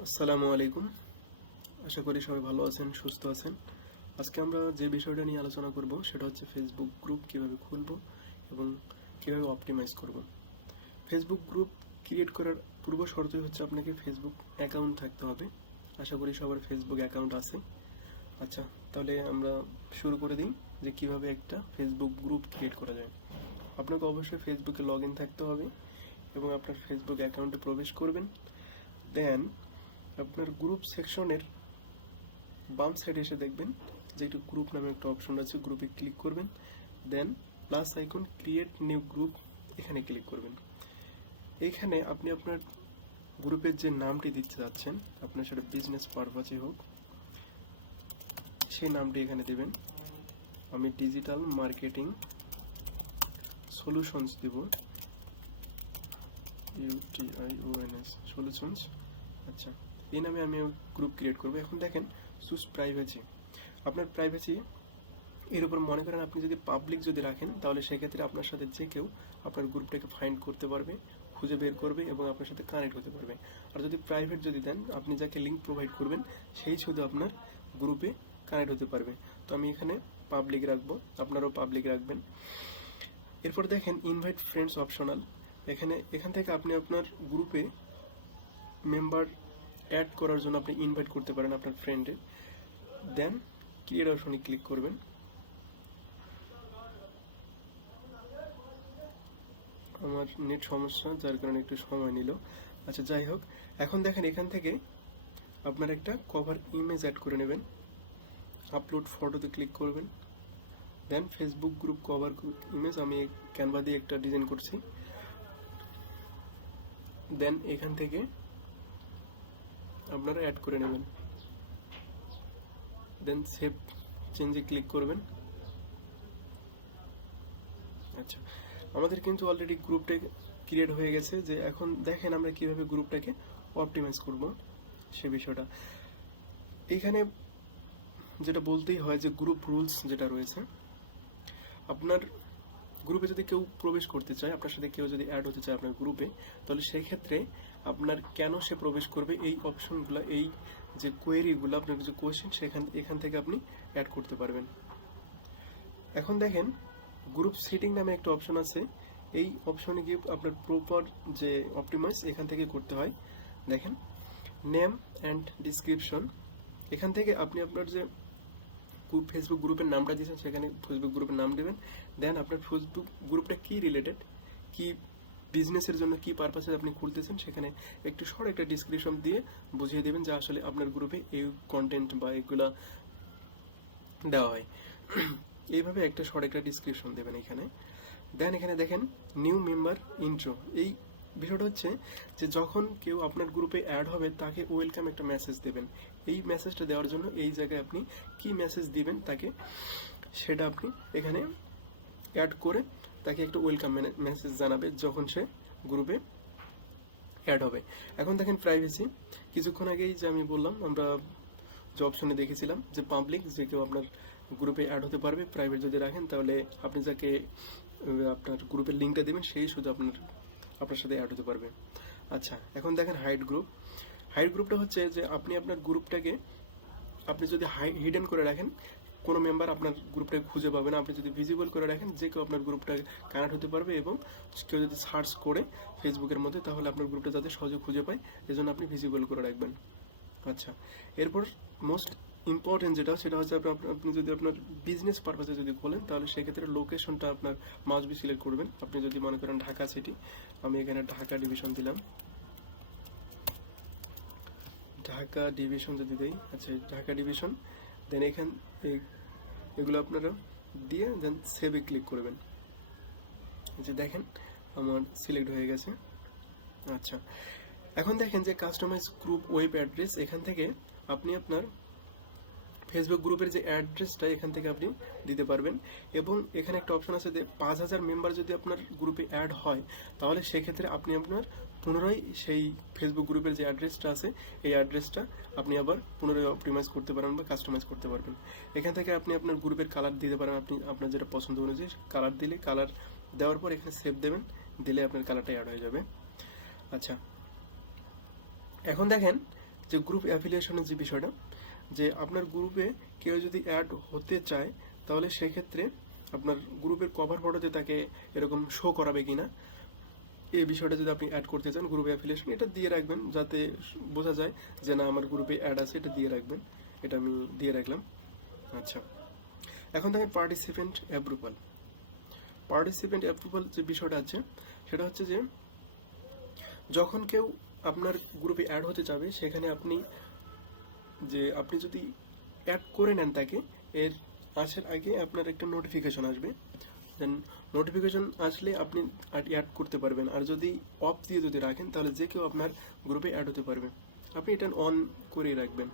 আসসালামু আলাইকুম। আশা করি সবাই ভালো আছেন, সুস্থ আছেন। আজকে আমরা যে বিষয়টা নিয়ে আলোচনা করব সেটা হচ্ছে ফেসবুক গ্রুপ কিভাবে খুলব এবং কিভাবে অপটিমাইজ করব। ফেসবুক গ্রুপ ক্রিয়েট করার পূর্ব শর্তই হচ্ছে আপনাকে ফেসবুক অ্যাকাউন্ট থাকতে হবে। আশা করি সবার ফেসবুক অ্যাকাউন্ট আছে। আচ্ছা, তাহলে আমরা শুরু করে দিই যে কিভাবে একটা ফেসবুক গ্রুপ ক্রিয়েট করা যায়। আপনাকে অবশ্যই ফেসবুকে লগ ইন থাকতে হবে এবং আপনার ফেসবুক অ্যাকাউন্টে প্রবেশ করবেন। দেন আপনার গ্রুপ সেকশনের বাম সাইডে এসে দেখবেন যে একটি গ্রুপ নামে একটা অপশন আছে, গ্রুপে ক্লিক করবেন। Then plus icon create new group, এখানে ক্লিক করবেন। এইখানে আপনি আপনার গ্রুপের যে নামটি দিতে যাচ্ছেন, আপনার সেটা বিজনেস পারপাসে হোক, সেই নামটি এখানে দেবেন। আমি ডিজিটাল মার্কেটিং সলিউশনস দিব, UTIONS সলিউশনস। আচ্ছা, এই নামে আমি গ্রুপ ক্রিয়েট করবো। এখন দেখেন চুজ প্রাইভেসি। আপনার প্রাইভেসি এর উপর মনে করেন আপনি যদি পাবলিক যদি রাখেন, তাহলে সেক্ষেত্রে আপনার সাথে যে কেউ আপনার গ্রুপটাকে ফাইন্ড করতে পারবে, খুঁজে বের করবে এবং আপনার সাথে কানেক্ট হতে পারবে। আর যদি প্রাইভেট যদি দেন, আপনি যাকে লিঙ্ক প্রোভাইড করবেন সেই শুধু আপনার গ্রুপে কানেক্ট হতে পারবে। তো আমি এখানে পাবলিক রাখবো, আপনারাও পাবলিক রাখবেন। এরপর দেখেন ইনভাইট ফ্রেন্ডস অপশনাল। এখান থেকে আপনি আপনার গ্রুপে মেম্বার অ্যাড করার জন্য আপনি ইনভাইট করতে পারেন আপনার ফ্রেন্ডে। দেন ক্রিয়েট অপশনে ক্লিক করবেন। আমার নেট সমস্যা, যার কারণে একটু সময় নিল। আচ্ছা, যাই হোক, এখন দেখেন এখান থেকে আপনার একটা কভার ইমেজ অ্যাড করে নেবেন। আপলোড ফটোতে ক্লিক করবেন। দেন ফেসবুক গ্রুপ কভার ইমেজ আমি ক্যানভা দিয়ে একটা ডিজাইন করছি। দেন এখান থেকে আপনারা অ্যাড করে নেবেন। দেন সেভ চেঞ্জে ক্লিক করবেন। আচ্ছা, আমাদের কিন্তু অলরেডি গ্রুপটা ক্রিয়েট হয়ে গেছে। যে এখন দেখেন আমরা কিভাবে গ্রুপটাকে অপটিমাইজ করব সে বিষয়টা। এইখানে যেটা বলতেই হয় যে গ্রুপ রুলস যেটা রয়েছে, আপনার গ্রুপে যদি কেউ প্রবেশ করতে চায়, আপনার সাথে কেউ যদি অ্যাড হতে চায় আপনার গ্রুপে, তাহলে সেই ক্ষেত্রে আপনার কেন সে প্রবেশ করবে এই অপশনগুলো, এই যে কোয়েরিগুলো, আপনার যে কোয়েশ্চেন, এখান থেকে আপনি অ্যাড করতে পারবেন। এখন দেখেন গ্রুপ সেটিং নামে একটা অপশন আছে। এই অপশনে গিয়ে আপনার প্রপার যে অপটিমাইজ এখান থেকে করতে হয়। দেখেন নেম অ্যান্ড ডিসক্রিপশন, এখান থেকে আপনি আপনার যে ফেসবুক গ্রুপের নামটা দিয়েছেন সেখানে ফেসবুক গ্রুপের নাম দেবেন। দেন আপনার ফেসবুক গ্রুপটা কি রিলেটেড, কি বিজনেসের জন্য কি পারপাসে আপনি খুলতেছেন, সেখানে একটু শর্ট একটা ডিসক্রিপশন দিয়ে বুঝিয়ে দেবেন যে আসলে আপনার গ্রুপে এই কন্টেন্ট বা এগুলা দেওয়া হয়। এইভাবে একটা শর্ট একটা ডিসক্রিপশন দেবেন এখানে। দেন এখানে দেখেন নিউ মেম্বার ইন্ট্রো। এই বিষয়টা হচ্ছে যে যখন কেউ আপনার গ্রুপে অ্যাড হবে তাকে ওয়েলকাম একটা মেসেজ দেবেন। এই মেসেজটা দেওয়ার জন্য এই জায়গায় আপনি কি মেসেজ দিবেন তাকে, সেটা আপনি এখানে অ্যাড করে তাকে একটা ওয়েলকাম মেসেজ জানাবে যখন সে গ্রুপে অ্যাড হবে। এখন দেখেন প্রাইভেসি, কিছুক্ষণ আগেই যে আমি বললাম আমরা যে অপশনে দেখেছিলাম যে পাবলিক, যে কেউ আপনার গ্রুপে অ্যাড হতে পারবে। প্রাইভেট যদি রাখেন তাহলে আপনি যাকে আপনার গ্রুপের লিঙ্কটা দেবেন সেই শুধু আপনার সাথে অ্যাড হতে পারবে। আচ্ছা, এখন দেখেন হাইড গ্রুপ। হাইড গ্রুপটা হচ্ছে যে আপনি আপনার গ্রুপটাকে আপনি যদি হিডেন করে রাখেন, কোনো মেম্বার আপনার গ্রুপটাকে খুঁজে পাবে না। আপনি যদি ভিজিবল করে রাখেন, যে কেউ আপনার গ্রুপটাকে কানেক্ট হতে পারবে এবং কেউ যদি সার্চ করে ফেসবুকের মধ্যে, তাহলে আপনার গ্রুপটা যাতে সহজে খুঁজে পায়, এজন্য আপনি ভিজিবল করে রাখবেন। আচ্ছা, এরপর মোস্ট ইম্পর্টেন্ট যেটা, সেটা হচ্ছে আপনি যদি আপনার বিজনেস পারপাসে যদি খোলেন, তাহলে সেক্ষেত্রে লোকেশনটা আপনার মাস্ট বি সিলেক্ট করবেন। আপনি যদি মনে করেন ঢাকা সিটি, আমি এখানে ঢাকা ডিভিশন দিলাম, ঢাকা ডিভিশন যদি দেই, আচ্ছা ঢাকা ডিভিশন। দেন এগুলো আপনারা দিয়ে দেন সেভে ক্লিক করবেন। যে দেখেন আমার সিলেক্ট হয়ে গেছে। আচ্ছা, এখন দেখেন যে কাস্টমাইজ গ্রুপ ওয়েব অ্যাড্রেস, এখান থেকে আপনি আপনার ফেসবুক গ্রুপের যে অ্যাড্রেসটা এখান থেকে আপনি দিতে পারবেন। এবং এখানে একটা অপশন আছে যে 5000 মেম্বার যদি আপনার গ্রুপে অ্যাড হয়, তাহলে সেক্ষেত্রে আপনি আপনার পুনরায় সেই ফেসবুক গ্রুপের যে অ্যাড্রেসটা আছে এই অ্যাড্রেসটা আপনি আবার পুনরায় অপটিমাইজ করতে পারেন বা কাস্টমাইজ করতে পারবেন। এখান থেকে আপনি আপনার গ্রুপের কালার দিতে পারেন, আপনি আপনার যেটা পছন্দ অনুযায়ী কালার দিলে, কালার দেওয়ার পর এখানে সেভ দেবেন, দিলে আপনার কালারটা অ্যাড হয়ে যাবে। আচ্ছা, এখন দেখেন যে গ্রুপ অ্যাফিলিয়েশনের যে বিষয়টা, যে আপনার গ্রুপে কেউ যদি অ্যাড হতে চায় তাহলে সেক্ষেত্রে আপনার গ্রুপের কভার ফটোতে তাকে এরকম শো করাবে কিনা, এই বিষয়টা যদি আপনি অ্যাড করতে চান গ্রুপে অ্যাফিলিয়েশন, এটা দিয়ে রাখবেন যাতে বোঝা যায় যে না আমার গ্রুপে অ্যাড আছে, এটা দিয়ে রাখবেন। এটা আমি দিয়ে রাখলাম। আচ্ছা, এখন দেখেন পার্টিসিপেন্ট অ্যাপ্রুভাল। পার্টিসিপেন্ট অ্যাপ্রুভাল যে বিষয়টা আছে সেটা হচ্ছে যে যখন কেউ আপনার গ্রুপে অ্যাড হতে যাবে সেখানে আপনি যদি অ্যাড করে নেন তাকে, এর আসার আগে আপনার একটা নোটিফিকেশন আসবে। দেন নোটিফিকেশন আসলে আপনি অ্যাড করতে পারবেন। আর যদি অফ দিয়ে যদি রাখেন তাহলে যে কেউ আপনার গ্রুপে অ্যাড হতে পারবে। আপনি এটা অন করেই রাখবেন।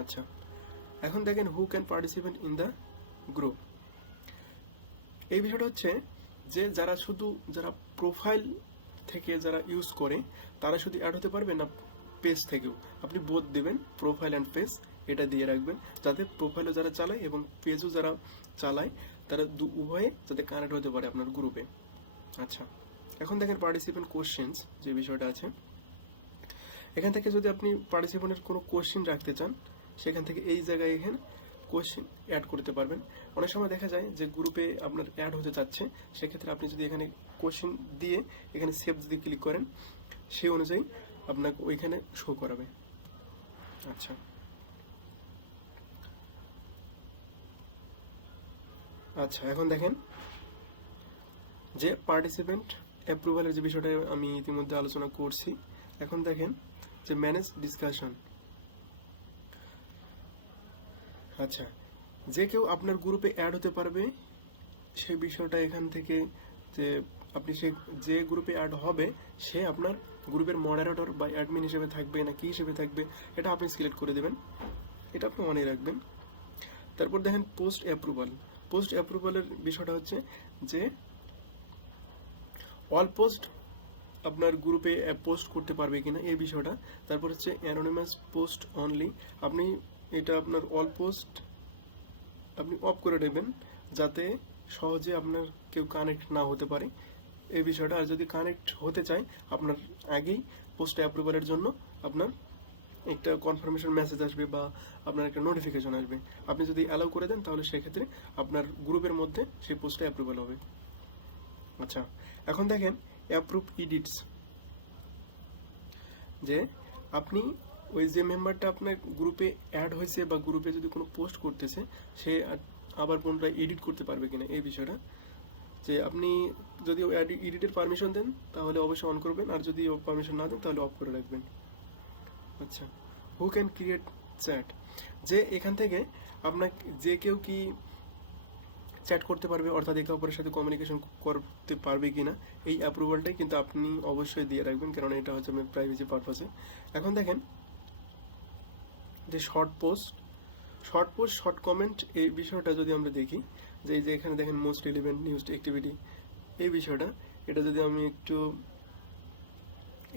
আচ্ছা, এখন দেখেন who can participate in the group. এই বিষয়টা হচ্ছে যে যারা প্রোফাইল থেকে যারা ইউজ করে তারা শুধু অ্যাড হতে পারবে না, পেজ থেকেও আপনি বোথ দেবেন, প্রোফাইল অ্যান্ড পেজ, এটা দিয়ে রাখবেন যাতে প্রোফাইলও যারা চালায় এবং পেজও যারা চালায় তারা উভয়ে যাতে কানেক্ট হতে পারে আপনার গ্রুপে। আচ্ছা, এখন দেখেন পার্টিসিপেন্ট কোশ্চেন্স যে বিষয়টা আছে, এখান থেকে যদি আপনি পার্টিসিপেন্টের কোনো কোশ্চেন রাখতে চান সেখান থেকে এই জায়গায় এখানে কোশ্চেন অ্যাড করতে পারবেন। অনেক সময় দেখা যায় যে গ্রুপে আপনার অ্যাড হতে চাচ্ছে, সেক্ষেত্রে আপনি যদি এখানে কোশ্চেন দিয়ে এখানে সেভ যদি ক্লিক করেন সেই অনুযায়ী আপনাকে ওইখানে শো করাবে। আচ্ছা, আচ্ছা এখন দেখেন যে পার্টিসিপেন্ট অ্যাপ্রুভালের যে বিষয়টা আমি ইতিমধ্যে আলোচনা করছি। এখন দেখেন যে ম্যানেজ ডিসকাশন। আচ্ছা, যে কেউ আপনার গ্রুপে অ্যাড হতে পারবে সেই বিষয়টা এখান থেকে, যে আপনি যে গ্রুপে অ্যাড হবে সে আপনার গ্রুপের মডারেটর বা অ্যাডমিন হিসেবে থাকবে না কি হিসেবে থাকবে এটা আপনি সিলেক্ট করে দেবেন, এটা আপনি মনে রাখবেন। তারপর দেখেন পোস্ট অ্যাপ্রুভাল। পোস্ট অ্যাপ্রুভালের বিষয়টা হচ্ছে যে অল পোস্ট আপনার গ্রুপে পোস্ট করতে পারবে কিনা এই বিষয়টা। তারপর হচ্ছে অ্যানোনিমাস পোস্ট অনলি, আপনি এটা আপনার অল পোস্ট আপনি অফ করে দেবেন যাতে সহজে আপনার কেউ কানেক্ট না হতে পারে এই বিষয়টা। আর যদি কানেক্ট হতে চায় আপনার আগেই পোস্ট অ্যাপ্রুভালের জন্য আপনার একটা কনফার্মেশন মেসেজ আসবে বা আপনার একটা নোটিফিকেশন আসবে। আপনি যদি অ্যালাউ করে দেন তাহলে সেক্ষেত্রে আপনার গ্রুপের মধ্যে সেই পোস্টটা অ্যাপ্রুভাল হবে। আচ্ছা, এখন দেখেন অ্যাপ্রুভ এডিটস, যে আপনি ওই যে মেম্বারটা আপনার গ্রুপে অ্যাড হয়েছে বা গ্রুপে যদি কোনো পোস্ট করতেছে সে আবার পুনরায় এডিট করতে পারবে কিনা এই বিষয়টা। যে আপনি যদি এডিটের পারমিশন দেন তাহলে অবশ্যই অন করবেন, আর যদি পারমিশন না দেন তাহলে অফ করে রাখবেন। আচ্ছা, হু ক্যান ক্রিয়েট চ্যাট, যে এখান থেকে আপনার যে কেউ কি চ্যাট করতে পারবে, অর্থাৎ একে অপরের সাথে কমিউনিকেশন করতে পারবে কিনা এই অ্যাপ্রুভালটাই কিন্তু আপনি অবশ্যই দিয়ে রাখবেন, কারণ এটা হচ্ছে আপনার প্রাইভেসি পারপাসে। এখন দেখেন যে শর্ট পোস্ট, শর্ট কমেন্ট, এই বিষয়টা যদি আমরা দেখি যে এই যে এখানে দেখেন মোস্ট রিলেভেন্ট নিউজ অ্যাক্টিভিটি এই বিষয়টা, এটা যদি আমি একটু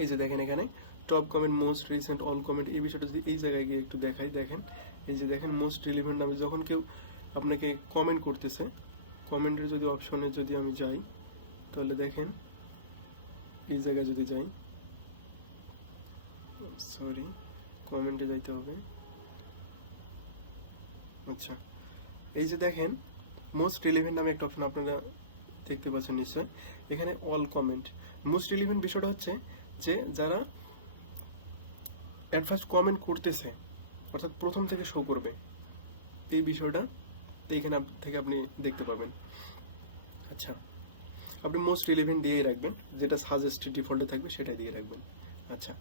এই যে দেখেন এখানে top comment, most recent, all comment, এই বিষয়টা যদি এই জায়গায় গিয়ে একটু দেখাই, দেখেন এই যে দেখেন মোস্ট রিলেভেন্ট, আমি যখন কেউ আপনাকে কমেন্ট করতেছে কমেন্টের যদি অপশনে যদি আমি যাই তাহলে দেখেন এই জায়গায় যদি যাই, সরি কমেন্টে যাইতে হবে। আচ্ছা, এই যে দেখেন মোস্ট রিলেভেন্ট নামে একটা অপশন আপনারা দেখতে পাচ্ছেন নিশ্চয়, এখানে অল কমেন্ট। মোস্ট রিলেভেন্ট বিষয়টা হচ্ছে যে যারা অ্যাট ফার্স্ট কমেন্ট করতেছে অর্থাৎ প্রথম থেকে শো করবে এই বিষয়টা এইখানে থেকে আপনি দেখতে পাবেন। আচ্ছা, আপনি মোস্ট রিলেভেন্ট দিয়েই রাখবেন, যেটা সাজেস্টেড ডিফল্টে থাকবে সেটাই দিয়ে রাখবেন। আচ্ছা,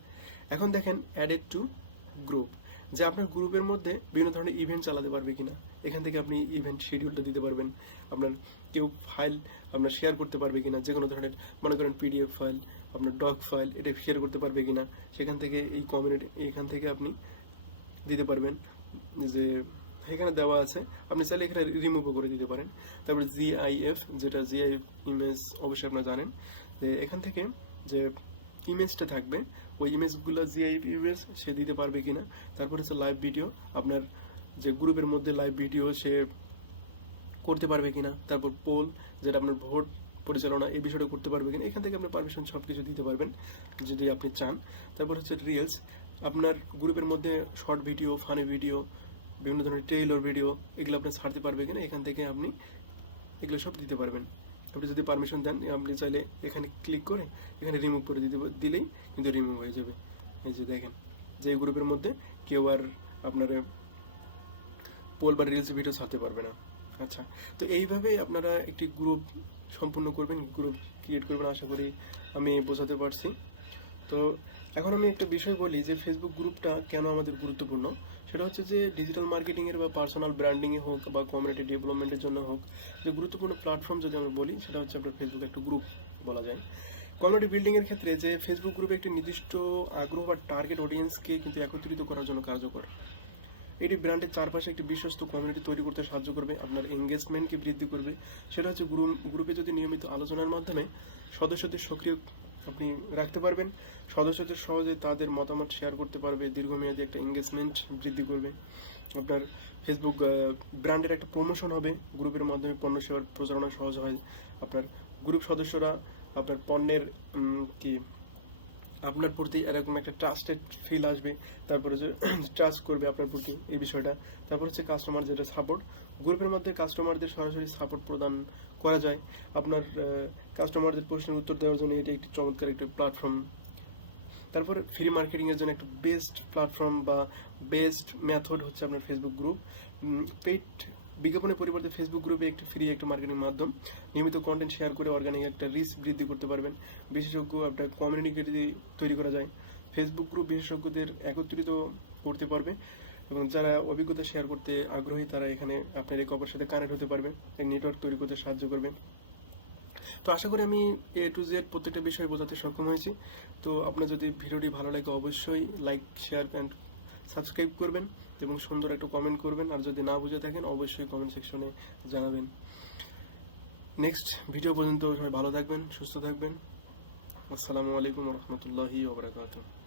এখন দেখেন অ্যাডেড টু গ্রুপ, যে আপনার গ্রুপের মধ্যে বিভিন্ন ধরনের ইভেন্ট চালাতে পারবে কিনা, এখান থেকে আপনি ইভেন্ট শিডিউলটা দিতে পারবেন। আপনার কেউ ফাইল আপনার শেয়ার করতে পারবে কিনা, যে কোনো ধরনের মনে করেন পিডিএফ ফাইল, আপনার ডক ফাইল, এটা শেয়ার করতে পারবে কিনা, সেখান থেকে এই কমিউনিটি এখান থেকে আপনি দিতে পারবেন। যে এখানে দেওয়া আছে, আপনি চাইলে এখানে রিমুভও করে দিতে পারেন। তারপরে জিআইএফ, যেটা জিআইএফ ইমেজ অবশ্যই আপনারা জানেন, যে এখান থেকে যে ইমেজটা থাকবে ওই ইমেজগুলো জিআইএফ ইমেজ সে দিতে পারবে কিনা। তারপর হচ্ছে লাইভ ভিডিও, আপনার যে গ্রুপের মধ্যে লাইভ ভিডিও সে করতে পারবে কিনা। তারপর পোল, যেটা আপনার ভোট পরিচালনা এই বিষয়টা করতে পারবে কিনা, এখান থেকে আপনি পারমিশন সব কিছু দিতে পারবেন যদি আপনি চান। তারপর হচ্ছে রিলস, আপনার গ্রুপের মধ্যে শর্ট ভিডিও, ফানি ভিডিও, বিভিন্ন ধরনের ট্রেইলার ভিডিও এগুলো আপনি ছাড়তে পারবে কিনা, এখান থেকে আপনি এগুলো সব দিতে পারবেন। আপনি যদি পারমিশন দেন, আপনি চাইলে এখানে ক্লিক করে এখানে রিমুভ করে দিলেই কিন্তু রিমুভ হয়ে যাবে। এই যে দেখেন যে এই গ্রুপের মধ্যে কেউ আর আপনার পোল বা রিলস ভিডিও ছাড়তে পারবে না। আচ্ছা, তো এইভাবেই আপনারা একটি গ্রুপ সম্পূর্ণ করবেন, গ্রুপ ক্রিয়েট করবেন। আশা করি আমি বোঝাতে পারছি। তো এখন আমি একটা বিষয় বলি যে ফেসবুক গ্রুপটা কেন আমাদের গুরুত্বপূর্ণ। সেটা হচ্ছে যে ডিজিটাল মার্কেটিংয়ের বা পার্সোনাল ব্র্যান্ডিংয়ে হোক বা কমিউনিটি ডেভেলপমেন্টের জন্য হোক, যে গুরুত্বপূর্ণ প্ল্যাটফর্ম যদি আমরা বলি সেটা হচ্ছে আপনার ফেসবুক একটা গ্রুপ বলা যায়। কমিউনিটি বিল্ডিংয়ের ক্ষেত্রে যে ফেসবুক গ্রুপে একটি নির্দিষ্ট আগ্রহ বা টার্গেট অডিয়েন্সকে কিন্তু একত্রিত করার জন্য কার্যকর। এটি ব্র্যান্ডের চারপাশে একটি বিশ্বস্ত কমিউনিটি তৈরি করতে সাহায্য করবে, আপনার এঙ্গেজমেন্টকে বৃদ্ধি করবে। সেটা হচ্ছে গ্রুপে যদি নিয়মিত আলোচনার মাধ্যমে সদস্যদের সক্রিয় আপনি রাখতে পারবেন, সদস্যদের সহজে তাদের মতামত শেয়ার করতে পারবে, দীর্ঘমেয়াদী একটা এঙ্গেজমেন্ট বৃদ্ধি করবে। আপনার ফেসবুক ব্র্যান্ডের একটা প্রমোশন হবে, গ্রুপের মাধ্যমে পণ্য সেবার প্রচারণা সহজ হয়। আপনার গ্রুপ সদস্যরা আপনার পণ্যের কি আপনার প্রতি এরকম একটা ট্রাস্টেড ফিল আসবে, তারপরে যে ট্রাস্ট করবে আপনার প্রতি এই বিষয়টা। তারপর হচ্ছে কাস্টমার যেটা সাপোর্ট, গ্রুপের মধ্যে কাস্টমারদের সরাসরি সাপোর্ট প্রদান করা যায়। আপনার কাস্টমারদের প্রশ্নের উত্তর দেওয়ার জন্য এটি একটি চমৎকার একটি প্ল্যাটফর্ম। তারপর ফ্রি মার্কেটিংয়ের জন্য একটা বেস্ট প্ল্যাটফর্ম বা বেস্ট মেথড হচ্ছে আপনার ফেসবুক গ্রুপ। পেইড বিজ্ঞাপনের পরিবর্তে ফেসবুক গ্রুপে একটি ফ্রি একটা মার্কেটিং মাধ্যম। নিয়মিত কন্টেন্ট শেয়ার করে অর্গানিক একটা রিচ বৃদ্ধি করতে পারবেন। বিশেষজ্ঞ একটা কমিউনিটি যদি তৈরি করা যায়, ফেসবুক গ্রুপ বিশেষজ্ঞদের একত্রিত করতে পারবে এবং যারা অভিজ্ঞতা শেয়ার করতে আগ্রহী তারা এখানে আপনার একে অপরের সাথে কানেক্ট হতে পারবে, এক নেটওয়ার্ক তৈরি করতে সাহায্য করবে। তো আশা করি আমি A to Z প্রত্যেকটা বিষয় বোঝাতে সক্ষম হয়েছি। তো আপনার যদি ভিডিওটি ভালো লাগে অবশ্যই লাইক, শেয়ার অ্যান্ড সাবস্ক্রাইব করবেন এবং সুন্দর একটা কমেন্ট করবেন। আর যদি না বুঝে থাকেন অবশ্যই কমেন্ট সেকশনে জানাবেন। নেক্সট ভিডিও পর্যন্ত সবাই ভালো থাকবেন, সুস্থ থাকবেন। আসসালামু আলাইকুম রহমতুল্লাহি ওয়া বারাকাতুহু।